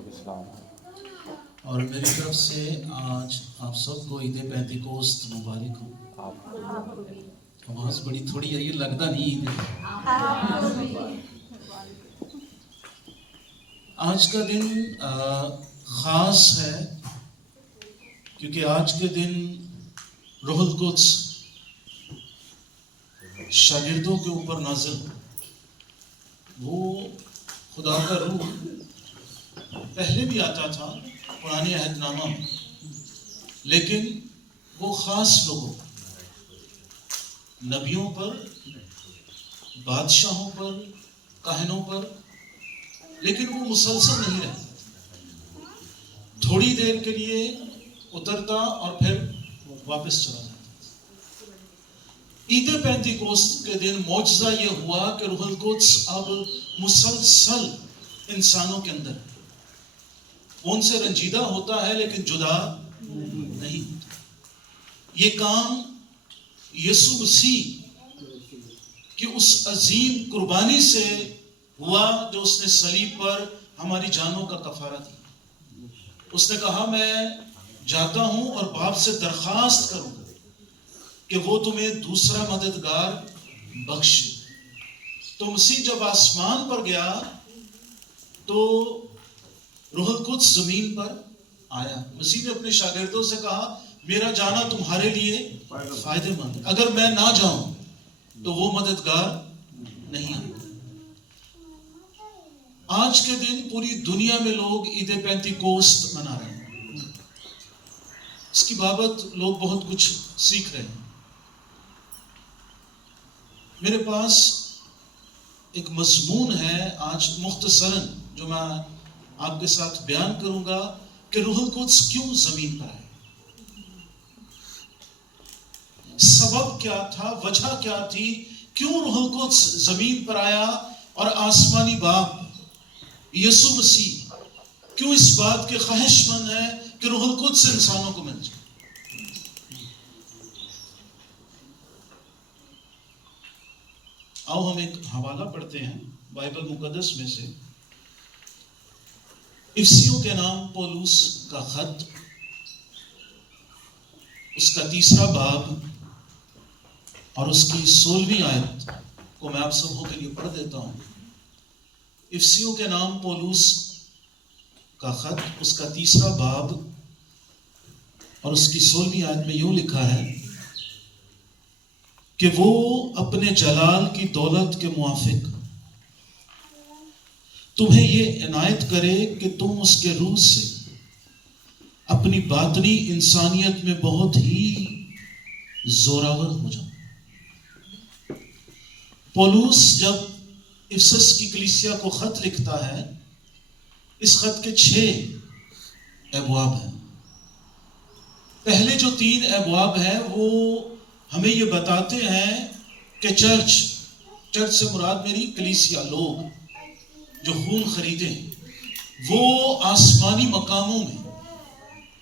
کو بھی سلام ہے۔ اور میری طرف سے آج آپ سب کو عید پینتیکوست مبارک ہو۔ آواز بڑی تھوڑی ہے، یہ لگتا نہیں عید ہے۔ آج کا دن خاص ہے کیونکہ آج کے دن روح القدس شاگردوں کے اوپر نازل ہو۔ وہ خدا کا روح پہلے بھی آتا تھا پرانے عہد نامہ میں، لیکن وہ خاص لوگوں نبیوں پر، بادشاہوں پر، کاہنوں پر، لیکن وہ مسلسل نہیں رہتا، تھوڑی دیر کے لیے اترتا اور پھر واپس چلا جاتا۔ عید پینتیکوست کے دن معجزہ یہ ہوا کہ روح القدس اب مسلسل انسانوں کے اندر وہ ان سے رنجیدہ ہوتا ہے لیکن جدا نہیں ہوتا۔ یہ کام یسوع مسیح کی اس عظیم قربانی سے ہوا جو اس نے صلیب پر ہماری جانوں کا کفارہ دیا۔ اس نے کہا میں جاتا ہوں اور باپ سے درخواست کروں گا کہ وہ تمہیں دوسرا مددگار بخشے۔ تو مسیح جب آسمان پر گیا تو روح القدس زمین پر آیا۔ مسیح نے اپنے شاگردوں سے کہا میرا جانا تمہارے لیے فائدہ مند ہے، اگر میں نہ جاؤں تو وہ مددگار نہیں آئے۔ آج کے دن پوری دنیا میں لوگ عید پینتیکوست منا رہے ہیں۔ اس کی بابت لوگ بہت کچھ سیکھ رہے ہیں۔ میرے پاس ایک مضمون ہے آج مختصراً جو میں آپ کے ساتھ بیان کروں گا کہ روح القدس کیوں زمین پر آئے، سبب کیا تھا، وجہ کیا تھی، کیوں روح القدس زمین پر آیا، اور آسمانی باپ یسوع مسیح کیوں اس بات کے خواہش مند ہے کہ روح القدس انسانوں کو مل جائے۔ آؤ ہم ایک حوالہ پڑھتے ہیں بائبل مقدس میں سے، افسیوں کے نام پولوس کا خط، اس کا 3 باب اور اس کی 16ویں آیت کو میں آپ سب کے لیے پڑھ دیتا ہوں۔ افسیوں کے نام پولوس کا خط، اس کا 3 باب اور اس کی 16ویں آیت میں یوں لکھا ہے کہ وہ اپنے جلال کی دولت کے موافق تمہیں یہ عنایت کرے کہ تم اس کے روح سے اپنی باطنی انسانیت میں بہت ہی زوراور ہو جاؤ۔ پولوس جب افسس کی کلیسیا کو خط لکھتا ہے، اس خط کے 6 ابواب ہیں۔ پہلے جو 3 ابواب ہیں وہ ہمیں یہ بتاتے ہیں کہ چرچ سے مراد میری کلیسیا، لوگ جو خون خریدے ہیں، وہ آسمانی مقاموں میں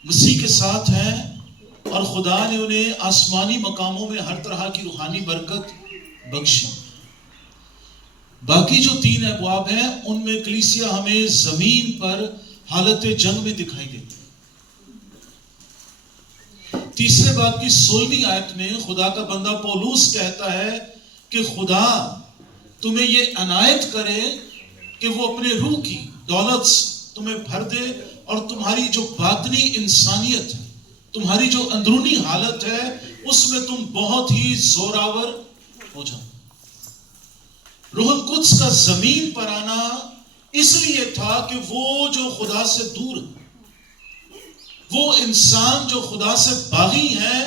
مسیح کے ساتھ ہیں اور خدا نے انہیں آسمانی مقاموں میں ہر طرح کی روحانی برکت بخشی۔ باقی جو 3 ابواب ہیں ان میں کلیسیا ہمیں زمین پر حالت جنگ میں دکھائی دیتی ہے۔ 3 باب کی 16ویں آیت میں خدا کا بندہ پولوس کہتا ہے کہ خدا تمہیں یہ عنایت کرے کہ وہ اپنے روح کی دولت سے تمہیں بھر دے اور تمہاری جو باطنی انسانیت ہے، تمہاری جو اندرونی حالت ہے، اس میں تم بہت ہی زوراور ہو جاؤ۔ روح القدس کا زمین پر آنا اس لیے تھا کہ وہ جو خدا سے دور ہے، وہ انسان جو خدا سے باغی ہیں،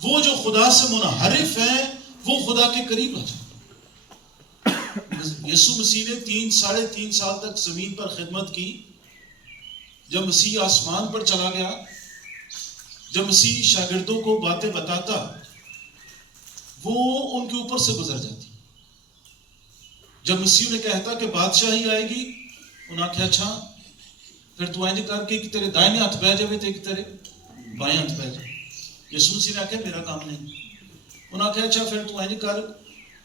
وہ جو خدا سے منحرف ہیں، وہ خدا کے قریب آ جائے۔ یسوع مسیح نے 3.5 سال تک زمین پر خدمت کی۔ جب مسیح آسمان پر چلا گیا، جب مسیح شاگردوں کو باتیں بتاتا، وہ ان کے اوپر سے گزر جاتی۔ جب مسیح نے کہتا کہ بادشاہی آئے گی، انہوں نے کہا اچھا پھر تو اینج کر کے کہ تیرے دائنے ہاتھ بہ جاوے تے کہ تیرے بائیں ہاتھ بہ جائے۔ یسوع مسیح نے کہا میرا کام نہیں۔ انہوں نے کہا اچھا پھر تو اینج کر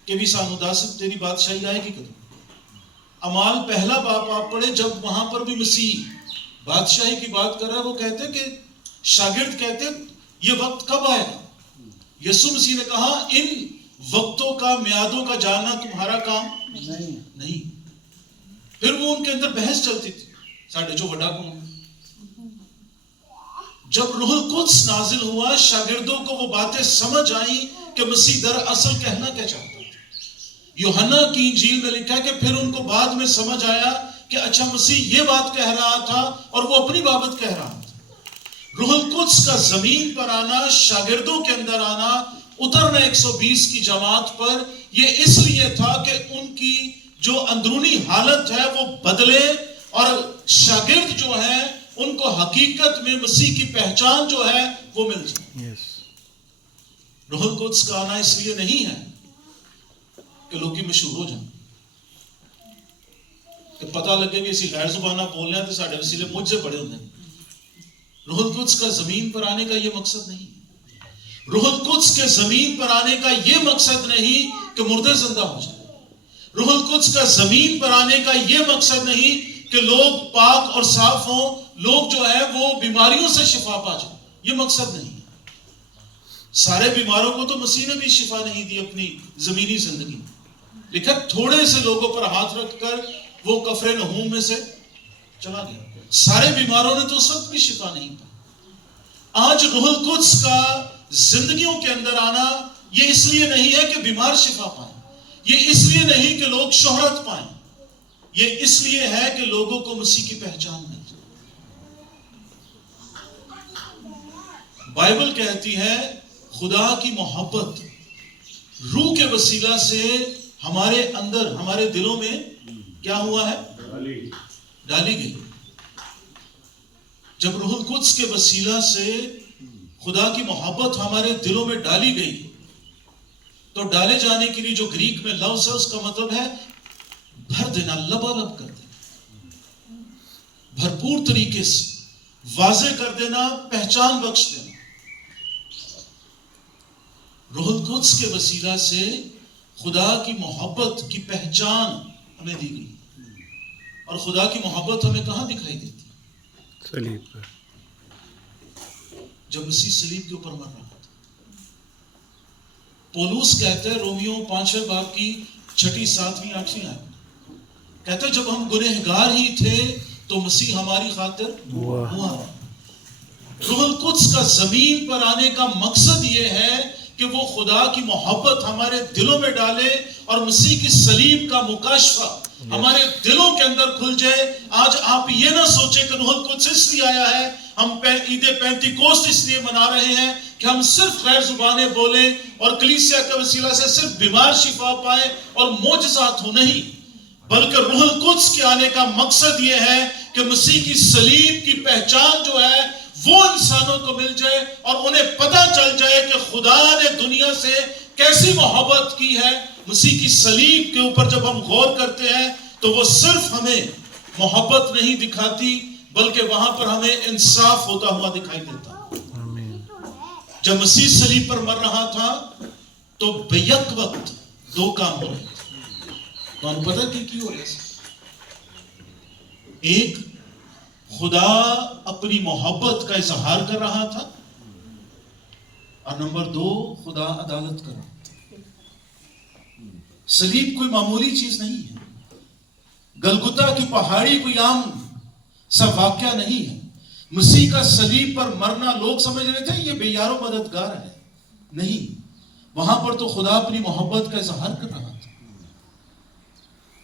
کہ بھی سانو دس تیری بادشاہی آئے گی کدوں۔ اعمال 1 باب آپ پڑھے، جب وہاں پر بھی مسیح بادشاہی کی بات کر رہا ہے، وہ کہتے کہ شاگرد کہتے یہ وقت کب آئے گا؟ یسوع مسیح نے کہا ان وقتوں کا میعادوں کا جاننا تمہارا کام نہیں۔ پھر وہ ان کے اندر بحث چلتی تھی، ساڑھے جو وڈا کون۔ جب روح القدس نازل ہوا، شاگردوں کو وہ باتیں سمجھ آئیں کہ مسیح در اصل کہنا کیا چاہتا تھا۔ یوحنا کی انجیل میں لکھا کہ پھر ان کو بعد میں سمجھ آیا کہ اچھا مسیح یہ بات کہہ رہا تھا اور وہ اپنی بابت کہہ رہا تھا۔ روح القدس کا زمین پر آنا، شاگردوں کے اندر آنا، اترنا 120 کی جماعت پر، یہ اس لیے تھا کہ ان کی جو اندرونی حالت ہے وہ بدلے اور شاگرد جو ہیں ان کو حقیقت میں مسیح کی پہچان جو ہے وہ مل جائے۔ روح القدس کا آنا اس لیے نہیں ہے کہ لوگ مشہور ہو جائیں، کہ پتہ لگے بھی اسی غیر زبانہ بولنے ہیں تو ساڑھے وسیلے مجھ سے بڑے ہوتے ہیں۔ روح القدس کا زمین پر آنے کا یہ مقصد نہیں۔ روح القدس کے زمین پر آنے کا یہ مقصد نہیں کہ مردے زندہ ہو جائیں۔ روح القدس کا زمین پر آنے کا یہ مقصد نہیں کہ لوگ پاک اور صاف ہوں، لوگ جو ہے وہ بیماریوں سے شفا پا جائیں، یہ مقصد نہیں۔ سارے بیماروں کو تو مسیح نے بھی شفا نہیں دی اپنی زمینی زندگی میں، لیکن تھوڑے سے لوگوں پر ہاتھ رکھ کر وہ کفر نحوم میں سے چلا گیا۔ سارے بیماروں نے تو سب بھی شفا نہیں پا۔ آج روح القدس کا زندگیوں کے اندر آنا یہ اس لیے نہیں ہے کہ بیمار شفا پائیں، یہ اس لیے نہیں کہ لوگ شہرت پائیں، یہ اس لیے ہے کہ لوگوں کو مسیح کی پہچان مل جائے۔ بائبل کہتی ہے خدا کی محبت روح کے وسیلہ سے ہمارے اندر، ہمارے دلوں میں کیا ہوا ہے؟ ڈالی گئی۔ جب روح القدس کے وسیلہ سے خدا کی محبت ہمارے دلوں میں ڈالی گئی تو ڈالے جانے کے لیے جو گریک میں لفظ ہے اس کا مطلب ہے بھر دینا، لبالب کر دینا، بھرپور طریقے سے واضح کر دینا، پہچان بخش دینا۔ روح القدس کے وسیلہ سے خدا کی محبت کی پہچان ہمیں دی گئی۔ اور خدا کی محبت ہمیں کہاں دکھائی دیتی؟ صلیب پر، جب مسیح صلیب کے اوپر مر رہا تھا۔ پولوس کہتے ہیں رومیو 5 باب کی 6، 7، 8 آیت، کہتے ہیں جب ہم گنہگار ہی تھے تو مسیح ہماری خاطر ہوا۔ روح القدس کا زمین پر آنے کا مقصد یہ ہے کہ وہ خدا کی محبت ہمارے دلوں میں ڈالے اور مسیح کی صلیب کا مکاشفہ ہمارے دلوں کے اندر کھل جائے۔ آج آپ یہ نہ سوچیں کہ روح القدس اس لیے آیا ہے، ہم عید پینتیکوسٹ اس لیے منا رہے ہیں کہ ہم صرف غیر زبانیں بولیں اور کلیسیا کے وسیلہ سے صرف بیمار شفا پائیں اور معجزات ہو، نہیں، بلکہ روح القدس کے آنے کا مقصد یہ ہے کہ مسیح کی صلیب کی پہچان جو ہے وہ انسانوں کو مل جائے اور انہیں پتہ چل جائے کہ خدا نے دنیا سے کیسی محبت کی ہے۔ مسیح کی صلیب کے اوپر جب ہم غور کرتے ہیں تو وہ صرف ہمیں محبت نہیں دکھاتی بلکہ وہاں پر ہمیں انصاف ہوتا ہوا دکھائی دیتا۔ جب مسیح صلیب پر مر رہا تھا تو بیک وقت 2 کام ہو رہے تھے، تو ہم پتہ کی ہو رہے تھے؟ ایک، خدا اپنی محبت کا اظہار کر رہا تھا، اور نمبر 2، خدا عدالت کر رہا تھا۔ صلیب کوئی معمولی چیز نہیں ہے، گلگتا کی پہاڑی کوئی عام سا واقعہ نہیں ہے۔ مسیح کا صلیب پر مرنا لوگ سمجھ رہے تھے یہ بے یار و مددگار ہے، نہیں، وہاں پر تو خدا اپنی محبت کا اظہار کر رہا تھا،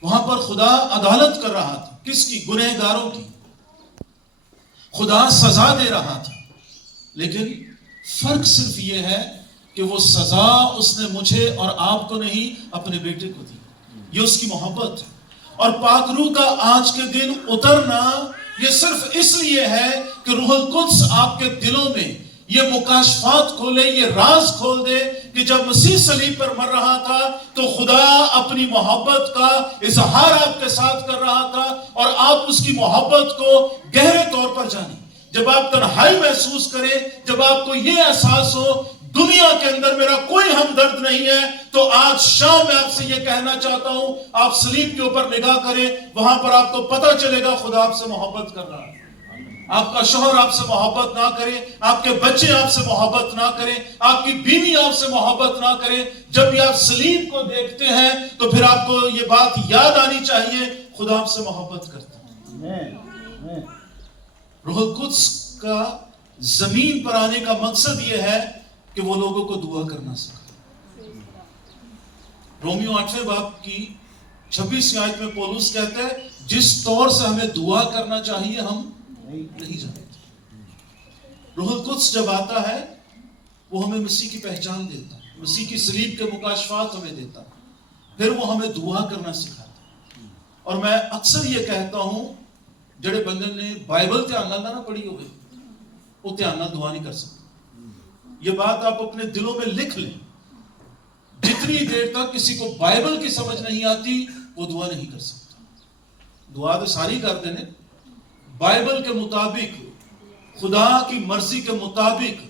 وہاں پر خدا عدالت کر رہا تھا۔ کس کی؟ گنہگاروں کی۔ خدا سزا دے رہا تھا، لیکن فرق صرف یہ ہے کہ وہ سزا اس نے مجھے اور آپ کو نہیں، اپنے بیٹے کو دی۔ یہ اس کی محبت ہے۔ اور پاک روح کا آج کے دن اترنا یہ صرف اس لیے ہے کہ روح القدس آپ کے دلوں میں یہ مکاشفات کھولے، یہ راز کھول دے کہ جب مسیح صلیب پر مر رہا تھا تو خدا اپنی محبت کا اظہار آپ کے ساتھ کر رہا تھا، اور آپ اس کی محبت کو گہرے طور پر جانیں۔ جب آپ تنہائی محسوس کریں، جب آپ کو یہ احساس ہو دنیا کے اندر میرا کوئی ہمدرد نہیں ہے، تو آج شام میں آپ سے یہ کہنا چاہتا ہوں، آپ صلیب کے اوپر نگاہ کریں، وہاں پر آپ کو پتہ چلے گا خدا آپ سے محبت کر رہا ہے۔ آپ کا شوہر آپ سے محبت نہ کرے, آپ کے بچے آپ سے محبت نہ کریں, آپ کی بیوی آپ سے محبت نہ کرے, جب بھی آپ صلیب کو دیکھتے ہیں تو پھر آپ کو یہ بات یاد آنی چاہیے, خدا آپ سے محبت کرتا ہے. روح القدس کا زمین پر آنے کا مقصد یہ ہے کہ وہ لوگوں کو دعا کرنا سکھائے. رومیو 8ویں باب کی 26 آیت میں پولس کہتا ہے جس طور سے ہمیں دعا کرنا چاہیے ہم نہیں جانتے. روح القدس جب آتا ہے وہ ہمیں مسیح کی پہچان دیتا ہے, مسیح کی صلیب کے مکاشفات ہمیں دیتا ہے, پھر وہ ہمیں دعا کرنا سکھاتا ہے. اور میں اکثر یہ کہتا ہوں جڑے بندے نے بائبل دھیان نال نہ پڑھی ہوگی وہ دھیان نال دعا نہیں کر سکتے. یہ بات آپ اپنے دلوں میں لکھ لیں, جتنی دیر تک کسی کو بائبل کی سمجھ نہیں آتی وہ دعا نہیں کر سکتا. دعا تو ساری کرتے ہیں بائبل کے مطابق, خدا کی مرضی کے مطابق.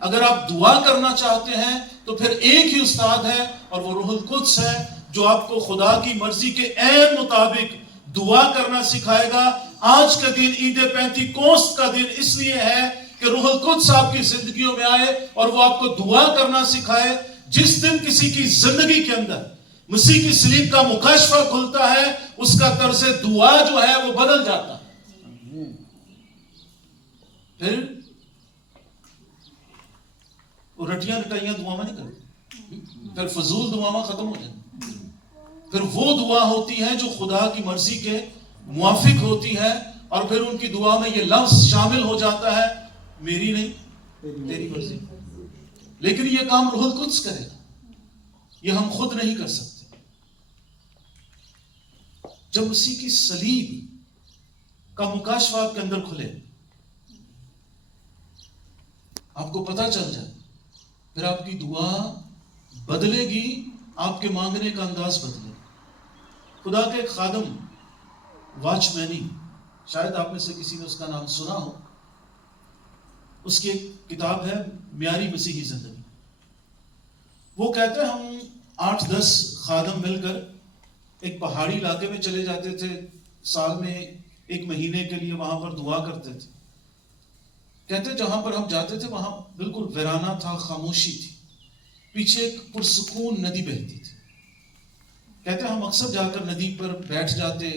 اگر آپ دعا کرنا چاہتے ہیں تو پھر ایک ہی استاد ہے اور وہ روح القدس ہے جو آپ کو خدا کی مرضی کے عین مطابق دعا کرنا سکھائے گا. آج کا دن عید پینتیکوست کا دن اس لیے ہے کہ روح القدس آپ کی زندگیوں میں آئے اور وہ آپ کو دعا کرنا سکھائے. جس دن کسی کی زندگی کے اندر مسیح کی صلیب کا مکاشفہ کھلتا ہے اس کا طرز دعا جو ہے وہ بدل جاتا ہے. پھر وہ رٹیاں رٹائیاں دعاواں نہیں کرتے, پھر فضول دعاواں ختم ہو جاتی. پھر وہ دعا ہوتی ہے جو خدا کی مرضی کے موافق ہوتی ہے, اور پھر ان کی دعا میں یہ لفظ شامل ہو جاتا ہے میری نہیں تیری مرضی. لیکن یہ کام روح القدس کرے گا, یہ ہم خود نہیں کر سکتے. جب مسیح کی صلیب کا مکاشفہ آپ کے اندر کھلے, آپ کو پتہ چل جائے, پھر آپ کی دعا بدلے گی, آپ کے مانگنے کا انداز بدلے گا. خدا کے ایک خادم واچ مینی, شاید آپ میں سے کسی نے اس کا نام سنا ہو, اس کی ایک کتاب ہے معیاری مسیحی زندگی. وہ کہتے ہیں ہم 8-10 خادم مل کر ایک پہاڑی علاقے میں چلے جاتے تھے, سال میں 1 مہینے کے لیے وہاں پر دعا کرتے تھے. کہتے جہاں پر ہم جاتے تھے وہاں بالکل ویرانہ تھا, خاموشی تھی, پیچھے ایک پرسکون ندی بہتی تھی. کہتے ہم اکثر جا کر ندی پر بیٹھ جاتے,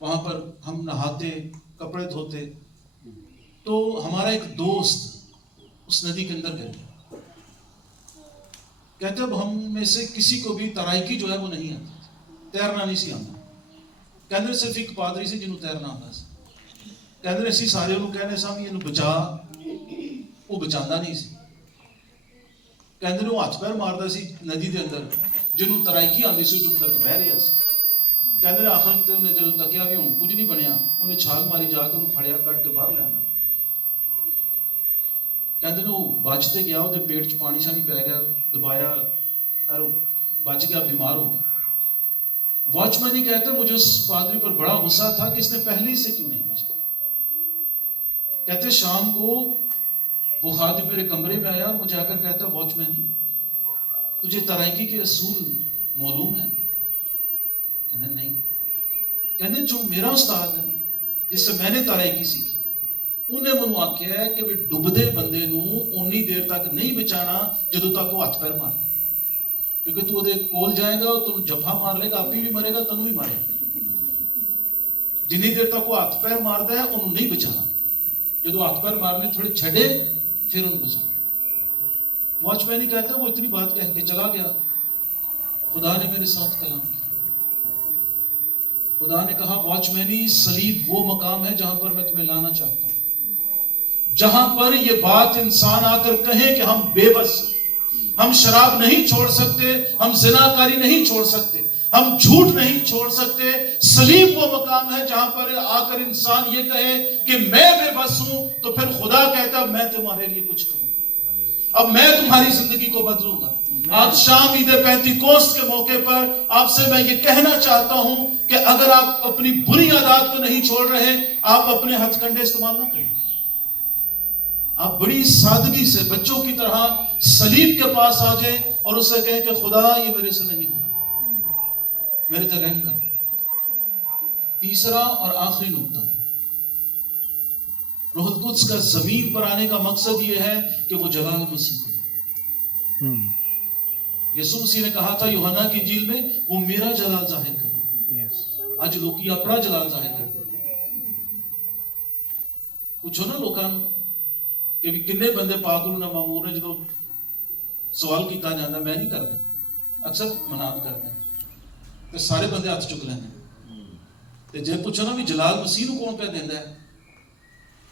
وہاں پر ہم نہاتے, کپڑے دھوتے. تو ہمارا ایک دوست اس ندی کے اندر گر گیا. کہتے اب ہم میں سے کسی کو بھی تیراکی جو ہے وہ نہیں آتی, تیرنا نہیں سی آتا. کہتے صرف ایک پادری سے جنہوں تیرنا آتا سی. کہتے اسی سارے انہوں کہنے سامنے انہوں بچا, وہ بچاندہ نہیں سی. کہتے وہ ہاتھ پیر ماردا سی ندی دے اندر, جنہوں تیراکی آتی سی چپ کر کے بہ رہا سی. کہتے آخر تے انہیں جب تکیا کہ ہوں کچھ نہیں بنیا, انہیں چھال ماری جا کے انہوں پھڑیا کٹ کے باہر لے آنا. کہتے وہ بچتے گیا, وہ پیٹ چ پانی شانی پی گیا, دبایا اور بچ گیا, بیمار ہو گیا. واچ مین ہی کہتا مجھے اس پادری پر بڑا غصہ تھا کہ اس نے پہلے سے کیوں نہیں بچا. کہتے شام کو وہ خادم میرے کمرے میں آیا اور مجھے آ کر کہتا واچ مین ہی تجھے تیراکی کے اصول معلوم ہے؟ کہنے نہیں. کہنے جو میرا استاد ہے جس سے میں نے تیراکی سیکھی انہیں منو آکھیا ہے کہ بھی ڈبدے بندے نو اونی دیر تک نہیں بچانا جدو تک وہ ہاتھ پیر مار دے, کیونکہ تو دے کول جائے گا تو جبھا مار لے گا, آپ بھی مرے گا, تنو بھی مارے گا. جنی دیر تک وہ ہاتھ پیر مار دے انہوں نہیں بچانا, جدو ہاتھ پیر مارنے تھوڑے چھڑے پھر انہوں بچانا. واچ مین ہی کہتا ہے وہ اتنی بات کہہ کے چلا گیا. خدا نے میرے ساتھ کلام کیا. خدا نے کہا واچ مینی صلیب وہ مقام ہے جہاں پر میں تمہیں لانا چاہتا ہوں, جہاں پر یہ بات انسان آ کر کہے کہ ہم بے بس, ہم شراب نہیں چھوڑ سکتے, ہم زناکاری نہیں چھوڑ سکتے, ہم جھوٹ نہیں چھوڑ سکتے. صلیب وہ مقام ہے جہاں پر آ کر انسان یہ کہے کہ میں بے بس ہوں, تو پھر خدا کہتا میں تمہارے لیے کچھ کروں گا, اب میں تمہاری زندگی کو بدلوں گا. آج شام عید پینتیکوست کے موقع پر آپ سے میں یہ کہنا چاہتا ہوں کہ اگر آپ اپنی بری عادات کو نہیں چھوڑ رہے, آپ اپنے ہتھ کنڈے استعمال نہ کریں. آپ بڑی سادگی سے بچوں کی طرح صلیب کے پاس آ جائیں اور اسے کہیں کہ خدا یہ میرے سے نہیں ہو رہا, میرے تے رحم کر. تیسرا اور آخری نقطہ, روح القدس کا زمین پر آنے کا مقصد یہ ہے کہ وہ جلال مسیح کو دے۔ یسوع مسیح نے کہا تھا یوحنا کی انجیل میں وہ میرا جلال ظاہر کرے۔ آج لوگ اپنا جلال ظاہر کرتے، پوچھو نا لوگوں کہ کنے بندے پاک روح نال معمور نے، جدو سوال کیتا جاتا میں نہیں کرتا، اکثر مناد کرتے ہیں کہ سارے بندے ہاتھ چک لینے، تے جے پوچھو نا بھی جلال مسیح نو کون پہ دیندا ہے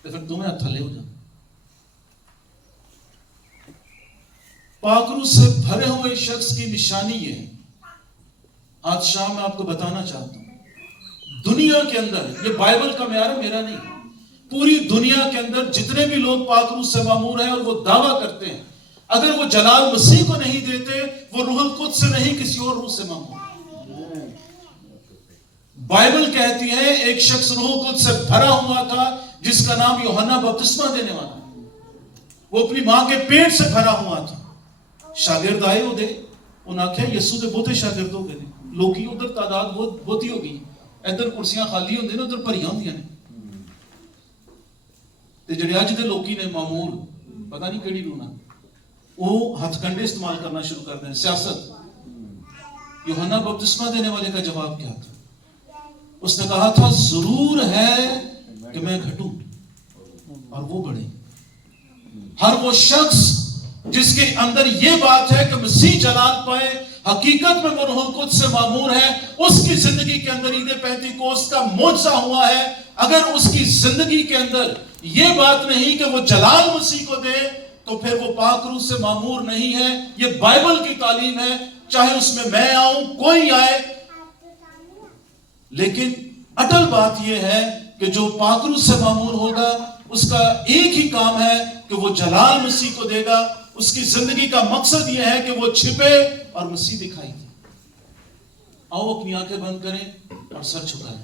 تو پھر تمہیں ہاتھ تھلے ہو جاؤ۔ پاک روح سے بھرے ہوئے شخص کی نشانی یہ ہے، آج شام میں آپ کو بتانا چاہتا ہوں، دنیا کے اندر، یہ بائبل کا معیار ہے میرا نہیں، پوری دنیا کے اندر جتنے بھی لوگ پاک روح سے معمور ہیں اور وہ دعویٰ کرتے ہیں، اگر وہ جلال مسیح کو نہیں دیتے وہ روح القدس سے نہیں کسی اور روح سے معمور۔ بائبل کہتی ہے ایک شخص روح القدس سے بھرا ہوا تھا جس کا نام یوحنا بپتسمہ دینے والا، وہ اپنی ماں کے پیٹ سے بھرا ہوا تھا۔ شاگرد آئے ہو دے انہاں آکھیا یسوع دے بہتے شاگرد ہو گئے، لوکی ادھر تعداد بہت ہی ہو گئی، ادھر کرسیاں خالی ہوندے نے ادھر بھریاں ہوندیاں نے، تے جڑے اج دے لوکی نے معمول پتہ نہیں کیڑی روح نال وہ ہتھ کنڈے استعمال کرنا شروع کر دیں، سیاست۔ یوحنا بپتسمہ دینے والے کا جواب کیا تھا؟ اس نے کہا تھا ضرور ہے کہ میں گھٹوں اور وہ بڑھے۔ ہر وہ شخص جس کے اندر یہ بات ہے کہ مسیح جلال پائے، حقیقت میں وہ روح القدس سے معمور ہے، اس کی زندگی کے اندر عید پینتیکوست کا معجزہ ہوا ہے۔ اگر اس کی زندگی کے اندر یہ بات نہیں کہ وہ جلال مسیح کو دے تو پھر وہ پاک روح سے معمور نہیں ہے۔ یہ بائبل کی تعلیم ہے، چاہے اس میں آؤں کوئی آئے، لیکن اٹل بات یہ ہے کہ جو پاک روح سے معمور ہوگا اس کا ایک ہی کام ہے کہ وہ جلال مسیح کو دے گا۔ اس کی زندگی کا مقصد یہ ہے کہ وہ چھپے اور مسیح دکھائی دے۔ آؤ اپنی آنکھیں بند کریں اور سر جھکائیں۔